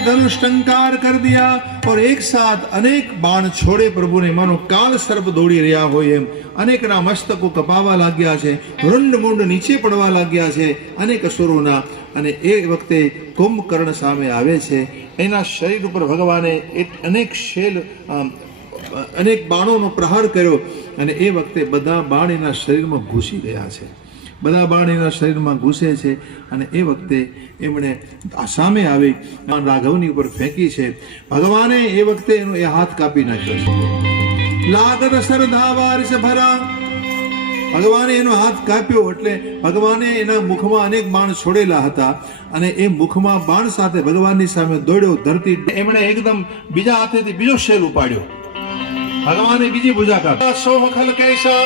धनुष टंकार कर दिया और एक साथ अनेक बाण छोड़े प्रभु ने, मानो काल सर्प दौड़ी रहा हो एम। अनेक ना मस्तको कपावा लाग्या छे, रुंड मुंड नीचे पड़वा लाग्या छे अनेक असुरोना। અને એ વખતે કુંભકર્ણ સામે આવે છે, એના શરીર ઉપર ભગવાને અનેક શેલ અનેક બાણોનો પ્રહાર કર્યો અને એ વખતે બધા બાણ એના શરીરમાં ઘૂસી ગયા છે, બધા બાણ એના શરીરમાં ઘૂસે છે અને એ વખતે એમણે સામે આવી રાઘવની ઉપર ફેંકી છે। ભગવાને એ વખતે એનો એ હાથ કાપી નાખ્યો છે। લાગત સરધાવારિસ ભરા, ભગવાને એનો હાથ કાપ્યો એટલે ભગવાને એના મુખમાં અનેક બાણ છોડેલા હતા અને એ મુખમાં બાણ સાથે ભગવાનની સામે દોડ્યો ધરતી, એમણે એકદમ બીજા હાથેથી બીજો શેલ ઉપાડ્યો, ભગવાને બીજી ભુજા કાપી। સોમખલ કૈસા,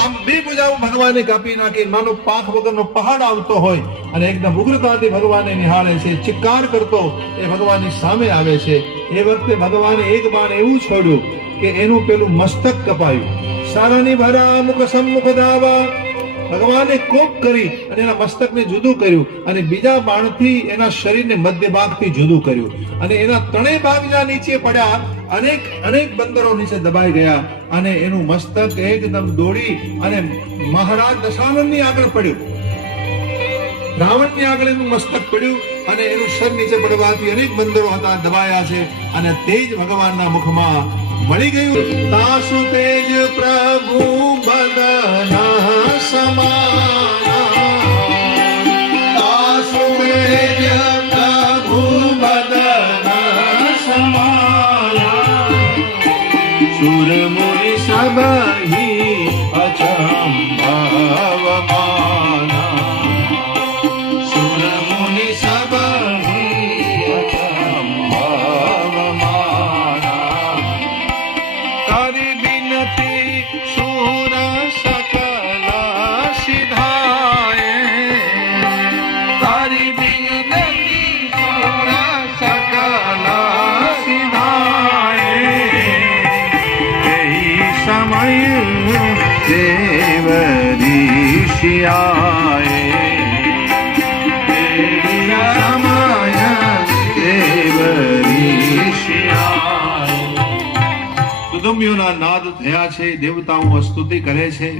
આમ બે ભુજાઓ ભગવાને કાપી નાખી, માનો પાંખ વગરનો પહાડ આવતો હોય અને એકદમ ઉગ્રતાથી ભગવાનને નિહાળે છે, ચિત્કાર કરતો એ ભગવાનની સામે આવે છે। એ વખતે ભગવાને એક બાણ એવું છોડ્યું કે એનું પેલું મસ્તક કપાયું। સારાની ભરા મુખ સમ્મુખ દાવા, ભગવાને કોપ કરી અને એના મસ્તકને જુદું કર્યું અને બીજા બાણથી એના શરીરને મધ્ય ભાગથી જુદું કર્યું અને એના ત્રણેય ભાગ જ્યાં નીચે પડ્યા અનેક બંદરો નીચે દબાઈ ગયા અને એનું મસ્તક એકદમ દોડી અને મહારાજ દશાનંદની આગળ પડ્યું, રાવણની આગળ એનું મસ્તક પડ્યું અને એનું શરીર નીચે પડવાથી અનેક બંદરો હતા દબાયા છે અને તે જ ભગવાનના મુખમાં મળી ગયું। તાસુ તેજ પ્રભુ બદના સમાના, તાસુ તેજ પ્રભુ બદના સમાના, સુર મુનિ સબહી અચંભવમાના, સુર મુનિ સબહી અચંભવમાના। તારી બિનતી સુર સકલ સિધાય, તારી બિનતી સુર સકલ સિધાય, એહી સમય દેવ ઋષિ આયે, એહી સમય દેવ ઋષિ આયે। સુદમ્યોના નાદ થયા છે, દેવતાઓ સ્તુતિ કરે છે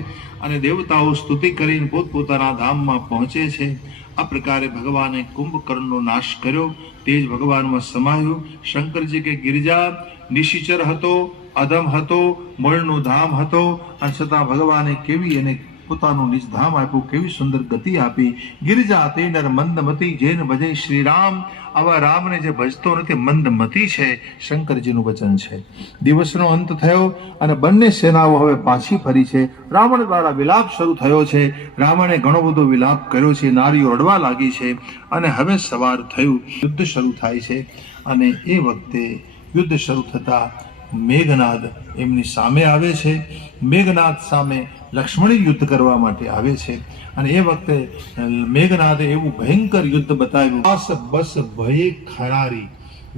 અને દેવતાઓ સ્તુતિ કરીને પોતપોતાના ધામમાં પહોંચે છે। આ પ્રકારે ભગવાને કુંભકર્ણનો નાશ કર્યો, તે જ ભગવાનમાં સમાયું। શંકરજી કે ગિરિજા નિશિચર હતો, અધમ હતો, મૂળનું ધામ હતો અને છતાં ભગવાને કેવી એને પોતાનું નિજ ધામ આપ્યું, કેવી સુંદર ગતિ આપી। ગિરિજા તે નર મંદમતી, જેન ભજે શ્રી રામ, આવા રામને જે ભજતો નથી મંદમતી છે, શંકરજીનું વચન છે। દિવસનો અંત થયો અને બંને સેનાઓ હવે પાછી ફરી છે। રાવણ દ્વારા વિલાપ શરૂ થયો છે, રાવણે ઘણો બધો વિલાપ કર્યો છે, નારીઓ રડવા લાગી છે અને હવે સવાર થયું, યુદ્ધ શરૂ થાય છે અને એ વખતે યુદ્ધ શરૂ થતા મેઘનાદ એમની સામે આવે છે। મેઘનાદ સામે લક્ષ્મણી યુદ્ધ કરવા માટે આવે છે અને એ વખતે મેઘનાદે એવું ભયંકર યુદ્ધ બતાવ્યું, બસ બસ ભયે ખરારી,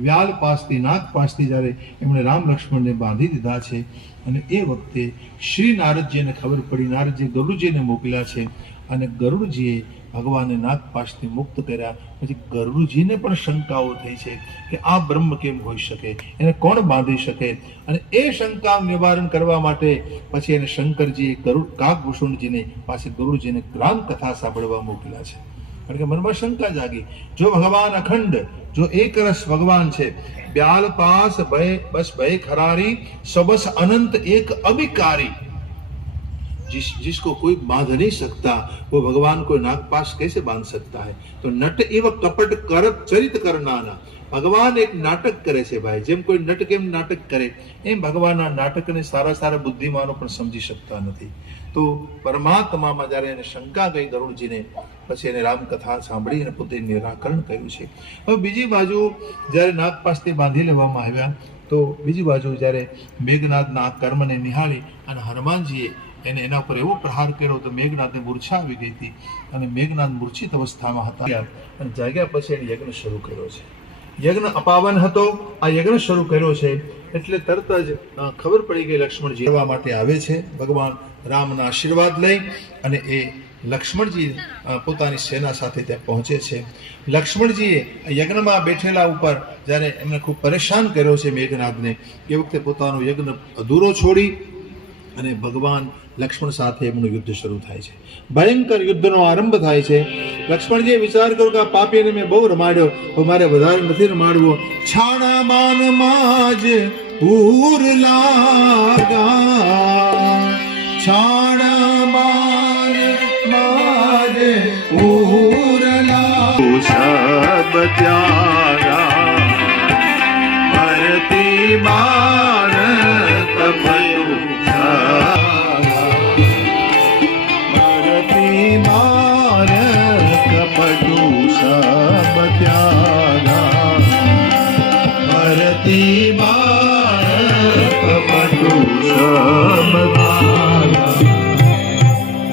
વ્યાલ પાસથી નાગ પાસથી જ્યારે એમણે રામ લક્ષ્મણને બાંધી દીધા છે અને એ વખતે શ્રી નારદજીને ખબર પડી, નારદજી ગરુડજીને મોકલ્યા છે અને ગરુડજીએ ભગવાનને નાગ પાસથી મુક્ત કર્યા। પછી ગરુડજીને પણ શંકાઓ થઈ છે કે આ બ્રહ્મ કેમ હોઈ શકે, એને કોણ બાંધી શકે અને એ શંકા નિવારણ કરવા માટે પછી એને શંકરજીએ કાગભૂષણજીને પાસે ગરુડજીને રામ કથા સાંભળવા મોકલ્યા છે। કારણ કે મનમાં શંકા જાગી, જો ભગવાન અખંડ, જો એક રસ ભગવાન છે, બ્યાલ પાસ ભય બસ ભય ખરારી, સબસ અનંત એક અવિकारी, जिसको कोई बांध नहीं सकता वो भगवान को नागपाश कैसे बांध सकता है। तो नट एवं कपट करत चरित करना, ભગવાન એક નાટક કરે છે ભાઈ, જેમ કોઈ નટ કેમ નાટક કરે એમ ભગવાનના નાટકને સારા સારા બુદ્ધિમાનો પણ સમજી શકતા નથી। તો પરમાત્મામાં જ્યારે એને શંકા ગઈ ગરુડજીને, પછી એને રામકથા સાંભળી અને પોતે નિરાકરણ કર્યું છે। હવે બીજી બાજુ જ્યારે નાગપાસથી બાંધી લેવામાં આવ્યા તો બીજી બાજુ જ્યારે મેઘનાદના કર્મને નિહાળી અને હનુમાનજીએ એને એના પર એવો પ્રહાર કર્યો તો મેઘનાદને મૂર્છા આવી ગઈ હતી અને મેઘનાદ મૂર્છિત અવસ્થામાં હતા અને જાગ્યા પછી એને યજ્ઞ શરૂ કર્યો છે। યજ્ઞ અપાવન હતો, આ યજ્ઞ શરૂ કર્યો છે એટલે તરત જ ખબર પડી ગઈ લક્ષ્મણજી કરવા માટે આવે છે, ભગવાન રામના આશીર્વાદ લઈ અને એ લક્ષ્મણજી પોતાની સેના સાથે ત્યાં પહોંચે છે. લક્ષ્મણજીએ યજ્ઞમાં બેઠેલા ઉપર જ્યારે એમને ખૂબ પરેશાન કર્યો છે મેઘનાદને, એ વખતે પોતાનો યજ્ઞ અધૂરો છોડી અને ભગવાન લક્ષ્મણ સાથે એમનું યુદ્ધ શરૂ થાય છે. ભયંકર યુદ્ધનો આરંભ થાય છે. લક્ષ્મણજીએ વિચાર કર્યો કે આ પાપીને મેં બહુ રમાડ્યો, હવે મારે વધારે નથી રમાડવો. છાણા બાનમાં જ પૂર લાગા, છાણા બાનમાં જ પૂર લાગા, સબ ત્યાગા ભરતી ભારત ભયું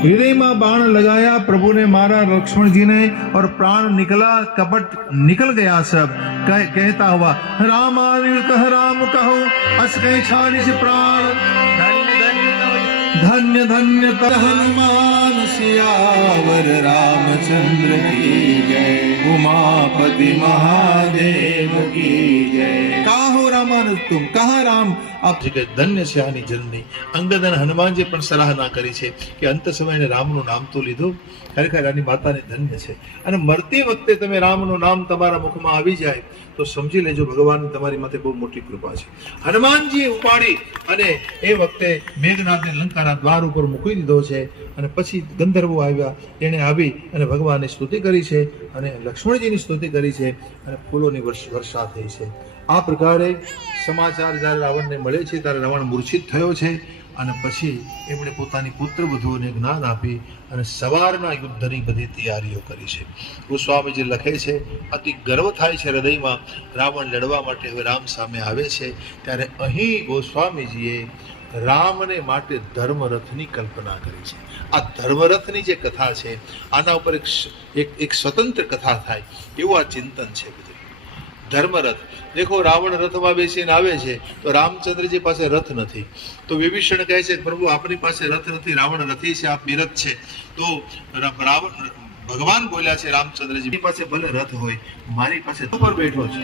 हृदय में बाण लगाया प्रभु ने मारा लक्ष्मण जी ने और प्राण निकला, कपट निकल गया सब. कहता हुआ राम कह राम कहो अस कह छाड़ी से प्राण, धन्य धन्य तर हनुमान सियावर रामचंद्र की जय, उमापति महादेव की जय. काहो रामानुज तुम, कहा राम आप ધન્ય છે આની જનની. અંગદ અને હનુમાનજી પણ સરાહના કરી છે કે અંત સમયે રામનું નામ તો લીધું, ખરેખર આની માતાને ધન્ય છે. અને મરતી વખતે તમે રામનું નામ તમારા મુખમાં આવી જાય તો સમજી લેજો ભગવાનની તમારી માથે બહુ મોટી કૃપા છે. હનુમાનજીએ ઉપાડી અને એ વખતે મેઘનાદને લંકાના દ્વાર ઉપર મૂકી દીધો છે. અને પછી ગંધર્વો આવ્યા, એણે આવી અને ભગવાનની સ્તુતિ કરી છે અને લક્ષ્મણજીની સ્તુતિ કરી છે અને ફૂલોની વર્ષા થઈ છે. આ પ્રકારે સમાચાર જ્યારે રાવણને મળે છે ત્યારે રાવણ મૂર્છિત થયો છે અને પછી એમણે પોતાની પુત્ર વધુઓને જ્ઞાન આપી અને સવારના યુદ્ધની બધી તૈયારીઓ કરી છે. ગોસ્વામીજી લખે છે અતિ ગર્વ થાય છે હૃદયમાં, રાવણ લડવા માટે હવે રામ સામે આવે છે ત્યારે અહીં ગોસ્વામીજીએ રામને માટે ધર્મરથની કલ્પના કરી છે. આ ધર્મરથની જે કથા છે આના ઉપર એક સ્વતંત્ર કથા થાય એવું આ ચિંતન છે. ધર્મરથ દેખો, રાવણ રથમાં બેસીને આવે છે તો રામચંદ્રજી પાસે રથ નથી, તો વિભીષણ કહે છે પ્રભુ આપની પાસે રથ નથી, રાવણ રથી છે, આપ નિરથ છે. તો રાવણ ભગવાન બોલ્યા છે રામચંદ્રજી પાસે ભલે રથ હોય, મારી પાસે ઉપર બેઠો છે.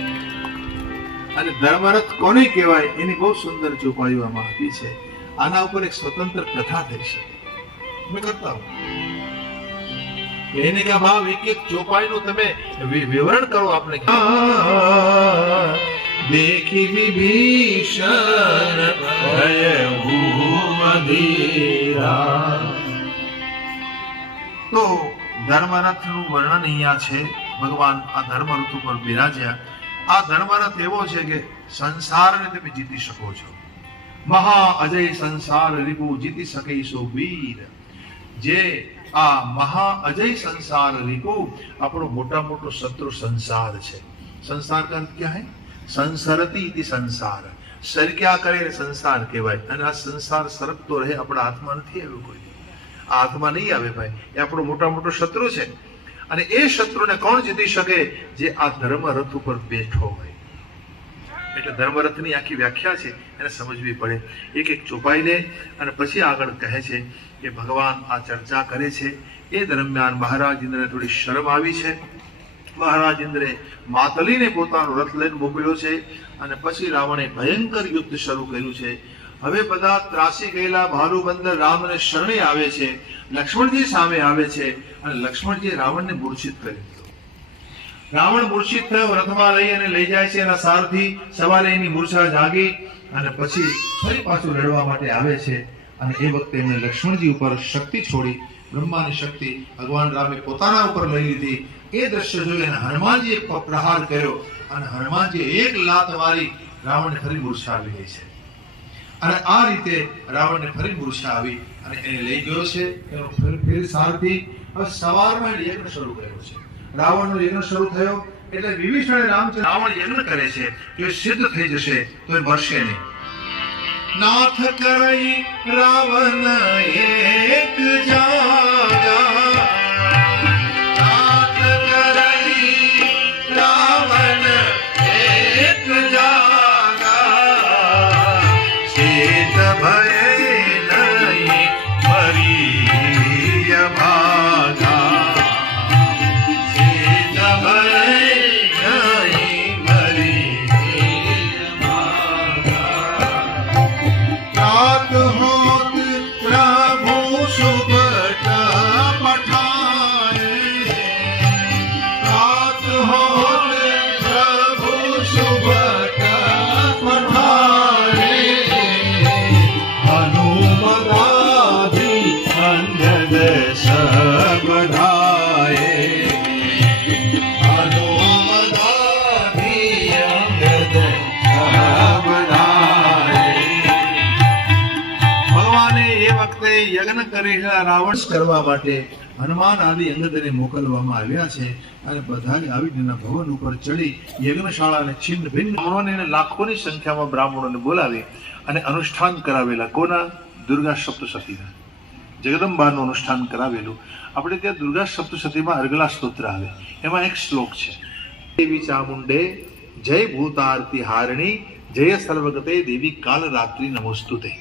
અને ધર્મરથ કોને કહેવાય એની બહુ સુંદર ચોપાઈઓ આમાં આપી છે. આના ઉપર એક સ્વતંત્ર કથા થઈ છે, મેં કરતા હું એને કા ભાવ એક એક ચોપાઈનું તમે વિવરણ કરો. આપણે દેખી વિભીષણ તો ધર્મરથનું વર્ણન અહીંયા છે. ભગવાન આ ધર્મરથ ઉપર બિરાજ્યા. આ ધર્મરથ એવો છે કે સંસારને તમે જીતી શકો છો. મહા અજય સંસાર રીપુ જીતી શકે સો વીર. જે આ મહા અજય સંસાર રીપુ આપણો મોટા મોટો શત્રુ સંસાર છે. સંસાર का अर्थ क्या है? संसरती इति संसार. સરક્યા કરે સંસાર કહેવાય. અને આ સંસાર સરકતો રહે આપણા હાથમાં નથી આવ્યો કોઈ. આ હાથમાં નહીં આવે ભાઈ, એ આપણો મોટા મોટો શત્રુ છે. અને એ શત્રુને કોણ જીતી શકે? જે આ ધર્મરથ ઉપર બેઠો હોય. એટલે ધર્મરથની આખી વ્યાખ્યા છે એને સમજવી પડે. એક એક ચોપાઈ લે અને પછી આગળ કહે છે કે ભગવાન આ ચર્ચા કરે છે એ દરમિયાન મહારાજ ઇન્દ્રને થોડી શરમ આવી છે. મહારાજ ઇન્દ્રે માતલીને પોતાનો રથ લઈને મોકલ્યો છે અને પછી રાવણે ભયંકર યુદ્ધ શરૂ કર્યું છે. હવે બધા ત્રાસી ગયેલા ભાલુબંદર રામને શરણે આવે છે, લક્ષ્મણજી સામે આવે છે અને લક્ષ્મણજી રાવણને મૂર્છિત કરી દીધો. રાવણ મૂર્છિત થયો, રથમાં લઈ અને લઈ જાય છે. એના સારથી સવારે એની મૂર્છા જાગી અને પછી ફરી પાછું લડવા માટે આવે છે. અને એ વખતે એમણે લક્ષ્મણજી ઉપર શક્તિ છોડી, બ્રહ્માની શક્તિ ભગવાન રામે પોતાના ઉપર લઈ લીધી. એ દ્રશ્ય જોઈ અને હનુમાનજીએ પ્રહાર કર્યો અને હનુમાનજીએ એક લાત મારી રાવણને ફરી મૂર્છા આવી ગઈ છે. અને આ રીતે રાવણને ફરી મૂર્છા આવી અને એને લઈ ગયો છે. એનો ફેર સારથી હવે સવારમાં યજ્ઞ શરૂ કર્યો છે. રાવણનો યજ્ઞ શરૂ થયો એટલે વિભીષણે રાવણ યજ્ઞ કરે છે કે સિદ્ધ થઈ જશે તો એ મરશે નહીં. નાથ કરઈ રાવણ એક જાગા, નાથ કરઈ રાવણ એક જાગા, સિદ્ધ ભય નહીં મરી ભાગ. યજ્ઞ કરેલા રાવણ કરવા માટે હનુમાન આદિ અંગદને મોકલવામાં આવ્યા છે અને બધા આવી તેના ભવન ઉપર ચડી યજ્ઞશાળાને છિન્ન ભિન્ન બ્રાહ્મણોને અને લાખોની સંખ્યામાં બ્રાહ્મણોને બોલાવી અને અનુષ્ઠાન કરાવેલા. કોના? દુર્ગા સપ્તશતીના, જગદંબાનું અનુષ્ઠાન કરાવેલું. આપણે ત્યાં દુર્ગા સપ્તશતીમાં અર્ગલા સ્તોત્ર આવે, એમાં એક શ્લોક છે, દેવી ચામુંડે જય ભૂતારતી હારણી જય સર્વગતે દેવી કાલ રાત્રિ નમોસ્તુતે.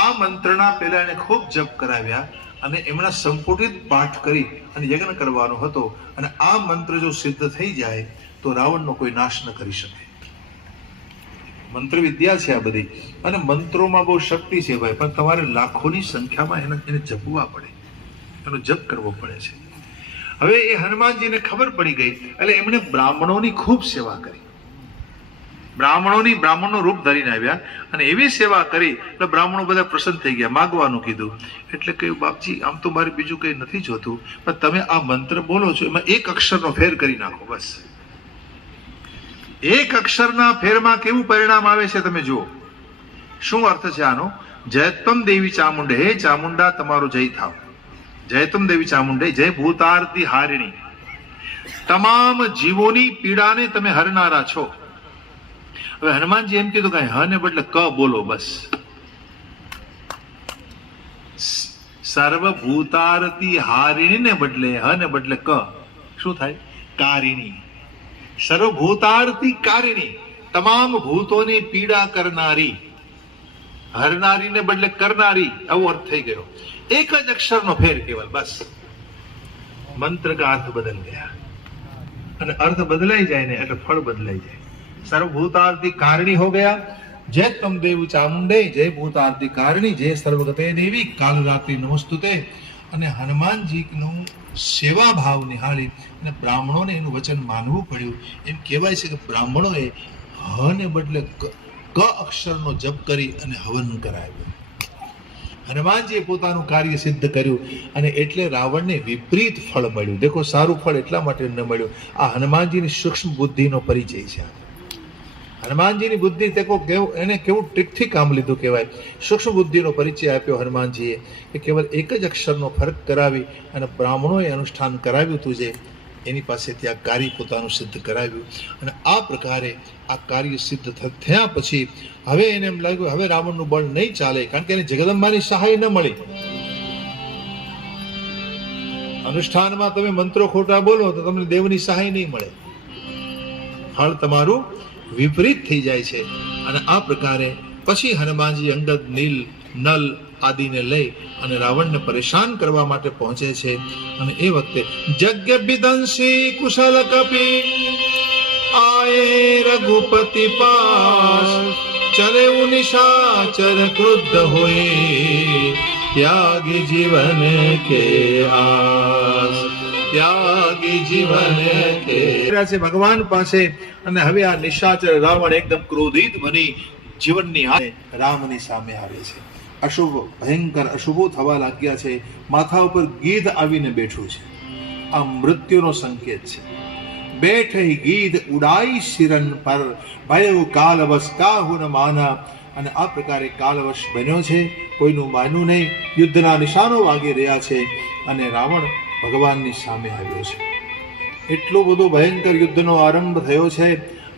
આ મંત્રના પહેલા એને ખૂબ જપ કરાવ્યા અને એમના સંપુટિત પાઠ કરી અને યજ્ઞ કરવાનો હતો. અને આ મંત્ર જો સિદ્ધ થઈ જાય તો રાવણનો કોઈ નાશ ન કરી શકે. મંત્ર વિદ્યા છે આ બધી, અને મંત્રોમાં બહુ શક્તિ છે ભાઈ, પણ તમારે લાખોની સંખ્યામાં એને જપવા પડે, એનો જપ કરવો પડે છે. હવે એ હનુમાનજીને ખબર પડી ગઈ એટલે એમણે બ્રાહ્મણોની ખૂબ સેવા કરી. બ્રાહ્મણનું રૂપ ધરીને આવ્યા અને એવી સેવા કરી એટલે બ્રાહ્મણો બધા પ્રસન્ન થઈ ગયા. માગવાનું કીધું એટલે કહ્યું, બાપજી આમ તો મારે બીજું કંઈ નથી જોતું, પણ તમે આ મંત્ર બોલો છો એમાં એક અક્ષરનો ફેર કરી નાખો બસ. એક અક્ષરના ફેરમાં કેવું પરિણામ આવે છે તમે જુઓ. શું અર્થ છે આનો? જયત્વમ દેવી ચામુંડે, હે ચામુંડા તમારો જય થાવ. જયત્વમ દેવી ચામુંડે જય ભૂતારતી હારિણી, તમામ જીવોની પીડાને તમે હરનારા છો. હવે હનુમાનજી એમ કીધું કઈ હ ને બદલે ક બોલો બસ. સર્વભૂતારતી હારિણી ને બદલે હ ને બદલે ક શું થાય? કારિણી. સર્વભૂતારતી કારિણી, તમામ ભૂતોની પીડા કરનારી. હરનારી ને બદલે કરનારી, આવો અર્થ થઈ ગયો. એક જ અક્ષરનો ફેર કેવલ બસ. મંત્ર કા અર્થ બદલ ગયા, અને અર્થ બદલાઈ જાય ને એટલે ફળ બદલાઈ જાય. સર્વભૂતારતી કારણી હો ગયા. જય તમ દેવ ચામુંડે જય ભૂતારતી કારણી જય સર્વગતે દેવી કાલ રાત્રિ નમસ્તુતે. અને હનુમાનજીનું સેવા ભાવ નિહાળી અને બ્રાહ્મણોને એનું વચન માનવું પડ્યું. એમ કહેવાય છે કે બ્રાહ્મણોએ હ ને બદલે ક અક્ષરનો જપ કરી અને હવન કરાવ્યું. હનુમાનજીએ પોતાનું કાર્ય સિદ્ધ કર્યું અને એટલે રાવણને વિપરીત ફળ મળ્યું. દેખો, સારું ફળ એટલા માટે ન મળ્યું, આ હનુમાનજીની સૂક્ષ્મ બુદ્ધિનો પરિચય છે. હનુમાનજીની બુદ્ધિ દેખો એને કેવું ટ્રીકથી કામ લીધું કહેવાય. સૂક્ષ્મ બુદ્ધિનો પરિચય આપ્યો હનુમાનજીએ કે કેવલ એક જ અક્ષરનો ફરક કરાવી અને બ્રાહ્મણોએ અનુષ્ઠાન કરાવ્યું હતું જે એની પાસેથી આ કાર્ય પોતાનું સિદ્ધ કરાવ્યું. અને આ પ્રકારે આ કાર્ય સિદ્ધ થયા પછી હવે એને એમ લાગ્યું હવે રાવણનું બળ નહીં ચાલે, કારણ કે એને જગદંબાની સહાય ન મળી. અનુષ્ઠાનમાં તમે મંત્રો ખોટા બોલો તો તમને દેવની સહાય નહીં મળે, ફળ તમારું વિપરીત થઈ જાય છે. અને આ પ્રકારે પછી હનુમાનજી અંગદ, નીલ, નલ આદિને લઈ અને રાવણને પરેશાન કરવા માટે પહોંચે છે. અને એ વખતે જગ્ઞ વિદંસી કુશલ કપી આયે રઘુપતિ પાસ, ચલે નિશાચર ક્રુદ્ધ હોય ત્યાગી જીવન કે આસ. ત્યાગી જીવન કે છે ભગવાન પાસે. અને હવે આ નિશાચર રાવણ એકદમ ક્રોધિત બની જીવનની રામની સામે આવે છે. અશુભ ભયંકર અશુભો થવા લાગ્યા છે. માથા ઉપર ગીધ આવીને બેઠું છે. આ મૃત્યુનો સંકેત છે. બેઠી ગીધ ઉડાઈ શિરન પર, ભયો કાલવશ કાહુ ન માના. અને આ પ્રકારે કાલવશ બન્યો છે, કોઈનું માન્યું નહીં. યુદ્ધના નિશાનો વાગી રહ્યા છે અને રાવણ ભગવાનની સામે આવ્યો છે. એટલો બધો ભયંકર યુદ્ધનો આરંભ થયો છે.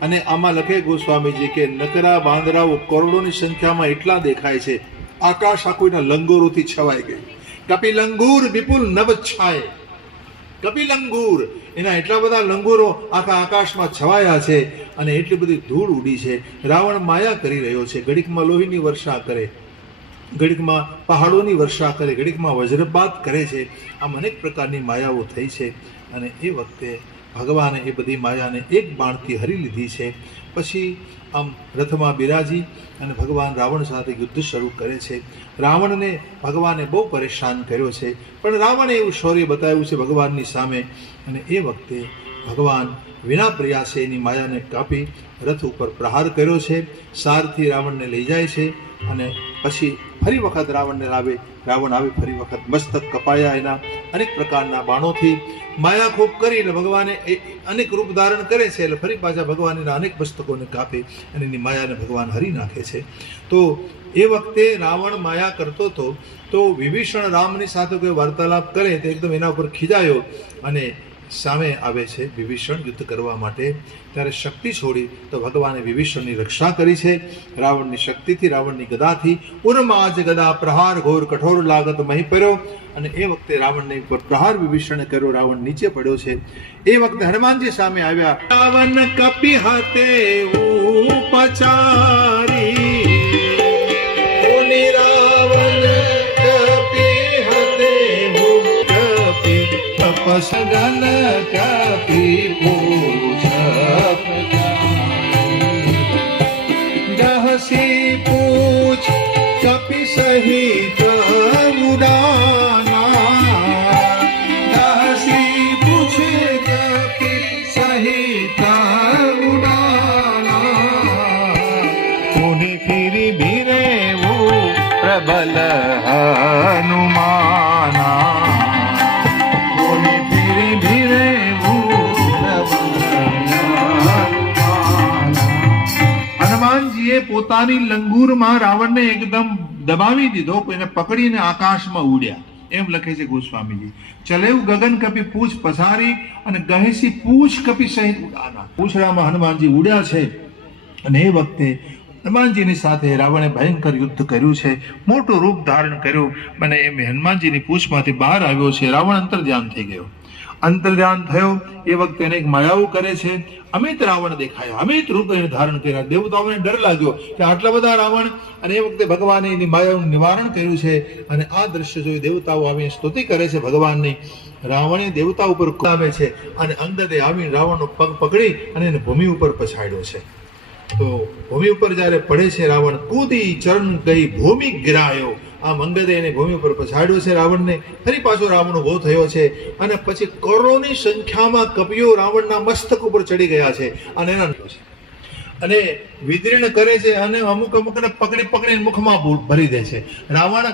અને આમાં લખે ગોસ્વામીજી કે નકરા બાંદરાઓ કરોડોની સંખ્યામાં એટલા દેખાય છે, આકાશ આખું લંગોરોથી છવાઈ ગયું. કપિલંગૂર વિપુલ નભ છાય. કપિલંગૂર એના એટલા બધા લંગોરો આખા આકાશમાં છવાયા છે અને એટલી બધી ધૂળ ઉડી છે. રાવણ માયા કરી રહ્યો છે. ઘડીકમાં લોહીની વર્ષા કરે, ઘડીકમાં પહાડોની વર્ષા કરે, ઘડીકમાં વજ્રપાત કરે છે. આમ અનેક પ્રકારની માયાઓ થઈ છે. અને એ વખતે ભગવાને એ બધી માયાને એક બાણથી હરી લીધી છે. પછી આમ રથમાં બિરાજી અને ભગવાન રાવણ સાથે યુદ્ધ શરૂ કરે છે. રાવણને ભગવાને બહુ પરેશાન કર્યો છે, પણ રાવણે એવું શૌર્ય બતાવ્યું છે ભગવાનની સામે. અને એ વખતે ભગવાન વિના પ્રયાસે એની માયાને કાપી રથ ઉપર પ્રહાર કર્યો છે. સારથી રાવણને લઈ જાય છે અને પછી ફરી વખત રાવણ આવે ફરી વખત મસ્તક કપાયા એના અનેક પ્રકારના બાણોથી. માયા ખૂબ કરી એટલે ભગવાને અનેક રૂપ ધારણ કરે છે એટલે ફરી પાછા ભગવાન એના અનેક મસ્તકોને કાપે અને એની માયાને ભગવાન હરી નાખે છે. તો એ વખતે રાવણ માયા કરતો હતો, તો વિભીષણ રામની સાથે કોઈ વાર્તાલાપ કરે તો એકદમ એના ઉપર ખીજાયો અને સામે આવે છે વિભીષણ યુદ્ધ કરવા માટે. ત્યારે શક્તિ છોડી તો ભગવાને વિભીષણની રક્ષા કરી છે. રાવણની શક્તિથી, રાવણની ગદાથી ઉર્માજ ગદા પ્રહાર ઘોર કઠોર લાગત મહી પડ્યો, અને એ વખતે રાવણને ઉપર પ્રહાર વિભીષણે કર્યો, રાવણ નીચે પડ્યો છે. એ વખતે હનુમાનજી સામે આવ્યા. રાવણ કપી હતે ઉપચારી, રાવણ કપી હતે કપી તપસગન કપી પૂછ ગહસી પૂછ કપી સહિત ઉડાના, ગહસી પૂછ કપી સહિત ઉડાના, પુને ફિરી ભીરે પ્રબલ હનુમાના, પુને ફિરી ભીરે હનુમાનજીએ પોતાની લંગૂરમાં રાવણને એકદમ દબાવી દીધો, એને પકડીને આકાશમાં ઉડ્યા. એમ લખે છે ગોસ્વામીજી. ચલેવ ગગન કપી પૂછ પસારી અને ગહેસી પૂછ કપી સહિત ઉડાના. પૂછડામાં હનુમાનજી ઉડ્યા છે. અને એ વખતે હનુમાનજીની સાથે રાવણે ભયંકર યુદ્ધ કર્યું છે, મોટું રૂપ ધારણ કર્યું, અને એમ હનુમાનજીની પૂછમાંથી બહાર આવ્યો છે. રાવણ અંતર્ધ્યાન થઈ ગયો. અંતર્ધ્યાન થયો એ વખતે અનેક માયાઓ કરે છે. અમિત રાવણ દેખાયો, અમિત રૂપ એને ધારણ કર્યા. દેવતાઓને ડર લાગ્યો કે આટલા બધા રાવણ, અને એ વખતે ભગવાને એની માયાઓનું નિવારણ કર્યું છે. અને આ દ્રશ્ય જોઈ દેવતાઓ આવીને સ્તુતિ કરે છે ભગવાનની. રાવણે દેવતા ઉપર આવે છે, અને અંગદે આવીને રાવણનો પગ પકડી અને એને ભૂમિ ઉપર પછાડ્યો છે. તો ભૂમિ ઉપર જ્યારે પડે છે રાવણ, કૂદી ચરણ ગઈ ભૂમિ ગિરાયો. આમ અંગદે એને ભૂમિ ઉપર પછાડ્યો છે રાવણને. ફરી પાછો રાવણ ઉભો થયો છે, અને પછી કરોડોની સંખ્યામાં કપીઓ રાવણના મસ્તક ઉપર ચડી ગયા છે, અને એના અને વિદીર્ણ કરે છે, અને અમુક અમુકને પકડી પકડીને મુખમાં ભરી દે છે. રાવણ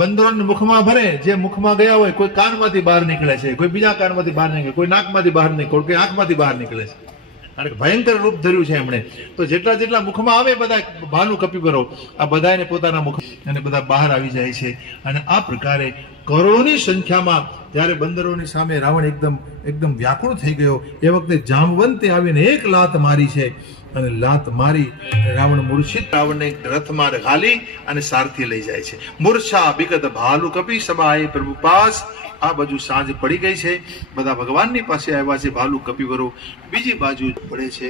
બંદરોને મુખમાં ભરે, જે મુખમાં ગયા હોય, કોઈ કાનમાંથી બહાર નીકળે છે, કોઈ બીજા કાનમાંથી બહાર નીકળે, કોઈ નાકમાંથી બહાર નીકળે, કોઈ આંખમાંથી બહાર નીકળે છે. કારણ કે ભયંકર રૂપ ધર્યું છે એમણે. તો જેટલા જેટલા મુખમાં આવે બધા ભાલુ કપીબરો, આ બધાને પોતાના મુખ અને બધા બહાર આવી જાય છે. અને આ પ્રકારે કરોડોની સંખ્યામાં જ્યારે બંદરોની સામે રાવણ એકદમ વ્યાકુળ થઈ ગયો, એ વખતે જામવંતે આવીને એક લાત મારી છે, અને લાત મારી રાવણ મૂર્છિત, રાવણને રથમાં ઘાલી અને સારથી લઈ જાય છે. મૂર્છા બિકત ભાલુ કપી સભાએ પ્રભુ પાસ. આ બાજુ સાંજ પડી ગઈ છે, બધા ભગવાનની પાસે આવ્યા છે ભાલુ કપીવરો. બીજી બાજુ પડે છે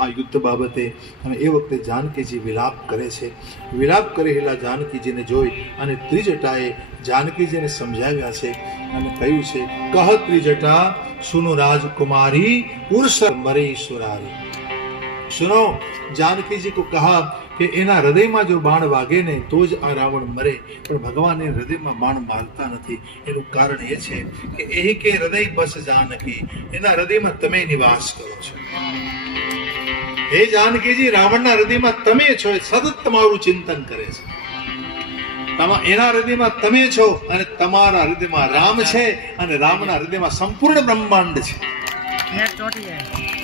આ યુદ્ધ બાબતે. અને એ વખતે જાનકીજી વિલાપ કરે છે. વિલાપ કરેલા જાનકીજીને જોઈ અને ત્રિજટાએ જાનકીજીને સમજાવ્યા છે, અને કહ્યું છે, કહ ત્રિજટા સુનો રાજકુમારી ઉર્સ મરે સુરારી. सुनो, जानकी जी को कहा कि एना हृदय में जो बाण वागे ने तो ज आ रावण मरे, पर भगवान ने हृदय में बाण मारता नहीं. एनु कारण ए छे कि एही के हृदय बस जानकी, एना हृदय में तमे निवास करो छो. हे जानकी जी, रावण ना हृदय में तमे छो, सतत तमारू चिंतन करे छे. एना हृदय में तमे छो, अने तमारा हृदय में राम छे, अने रामना हृदय में संपूर्ण ब्रह्मांड छे.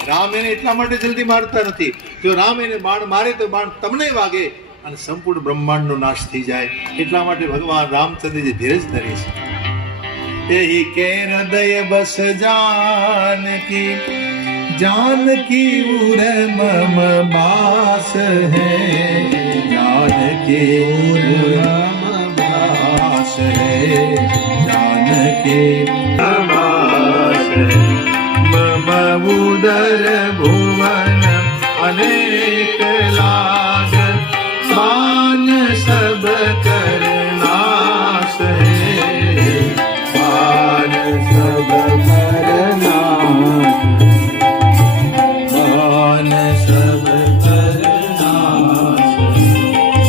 राम એને એટલા માટે જલ્દી મારતા નથી, જો રામ એને બાણ મારે તો બાણ તમને વાગે અને સંપૂર્ણ બ્રહ્માંડનો નાશ થઈ જાય. એટલા માટે ભગવાન રામચંદ્રજી ધીરજ ધરે છે. એહી કે હૃદય બસ जानकी, जानकी उर मम बास है, जानकी उर मम बास है, जानकी बास है. उदर भुवन अनेक लाग, मान सब करनाश है, मान सब करनाश, मान सब करनाश.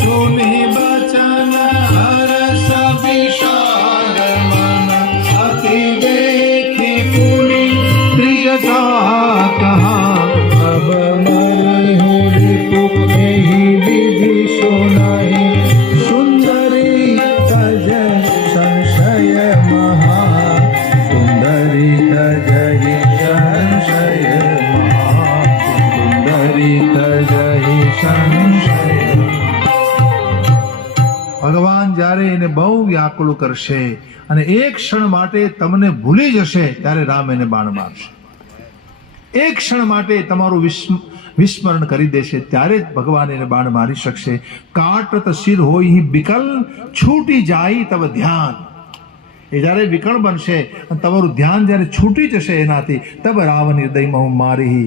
सुनि बचन हर्ष विषाद मन, अति देखी पुनि प्रियता कहा अब मर આવીને બહુ વ્યાકુળ કરશે અને એક ક્ષણ માટે તમને ભૂલી જશે ત્યારે રામ એને બાણ મારશે. એક ક્ષણ માટે તમારું વિસ્મરણ કરી દેશે ત્યારે જ ભગવાન એને બાણ મારી શકશે. કાટત શિર હોય બિકલ છૂટી જાય તબ ધ્યાન. એ જ્યારે વિકળ બનશે અને તમારું ધ્યાન જ્યારે છૂટી જશે એનાથી તબ રાવણ હૃદયમાં હું મારી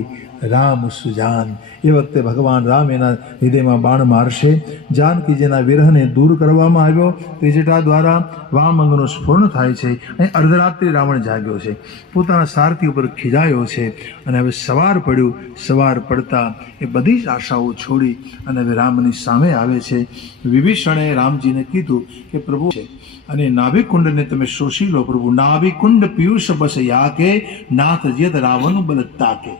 રામ સુજાન. એ વખતે ભગવાન રામ એના હૃદયમાં બાણ મારશે. જાનકીજીના વિરહને દૂર કરવામાં આવ્યો ત્રિજટા દ્વારા. વામંગનું સ્ફુરણ થાય છે અને અર્ધરાત્રિ રાવણ જાગ્યો છે, પોતાના સારથી ઉપર ખીજાયો છે અને હવે સવાર પડ્યું. સવાર પડતા એ બધી જ આશાઓ છોડી અને હવે રામની સામે આવે છે. વિભીષણે રામજીને કીધું કે પ્રભુ છે અને નાભિકુંડને તમે શોષી લો પ્રભુ. નાભિકુંડ પિયુષ બસ યાકે નાથ જેત રાવણ બલ તાકે.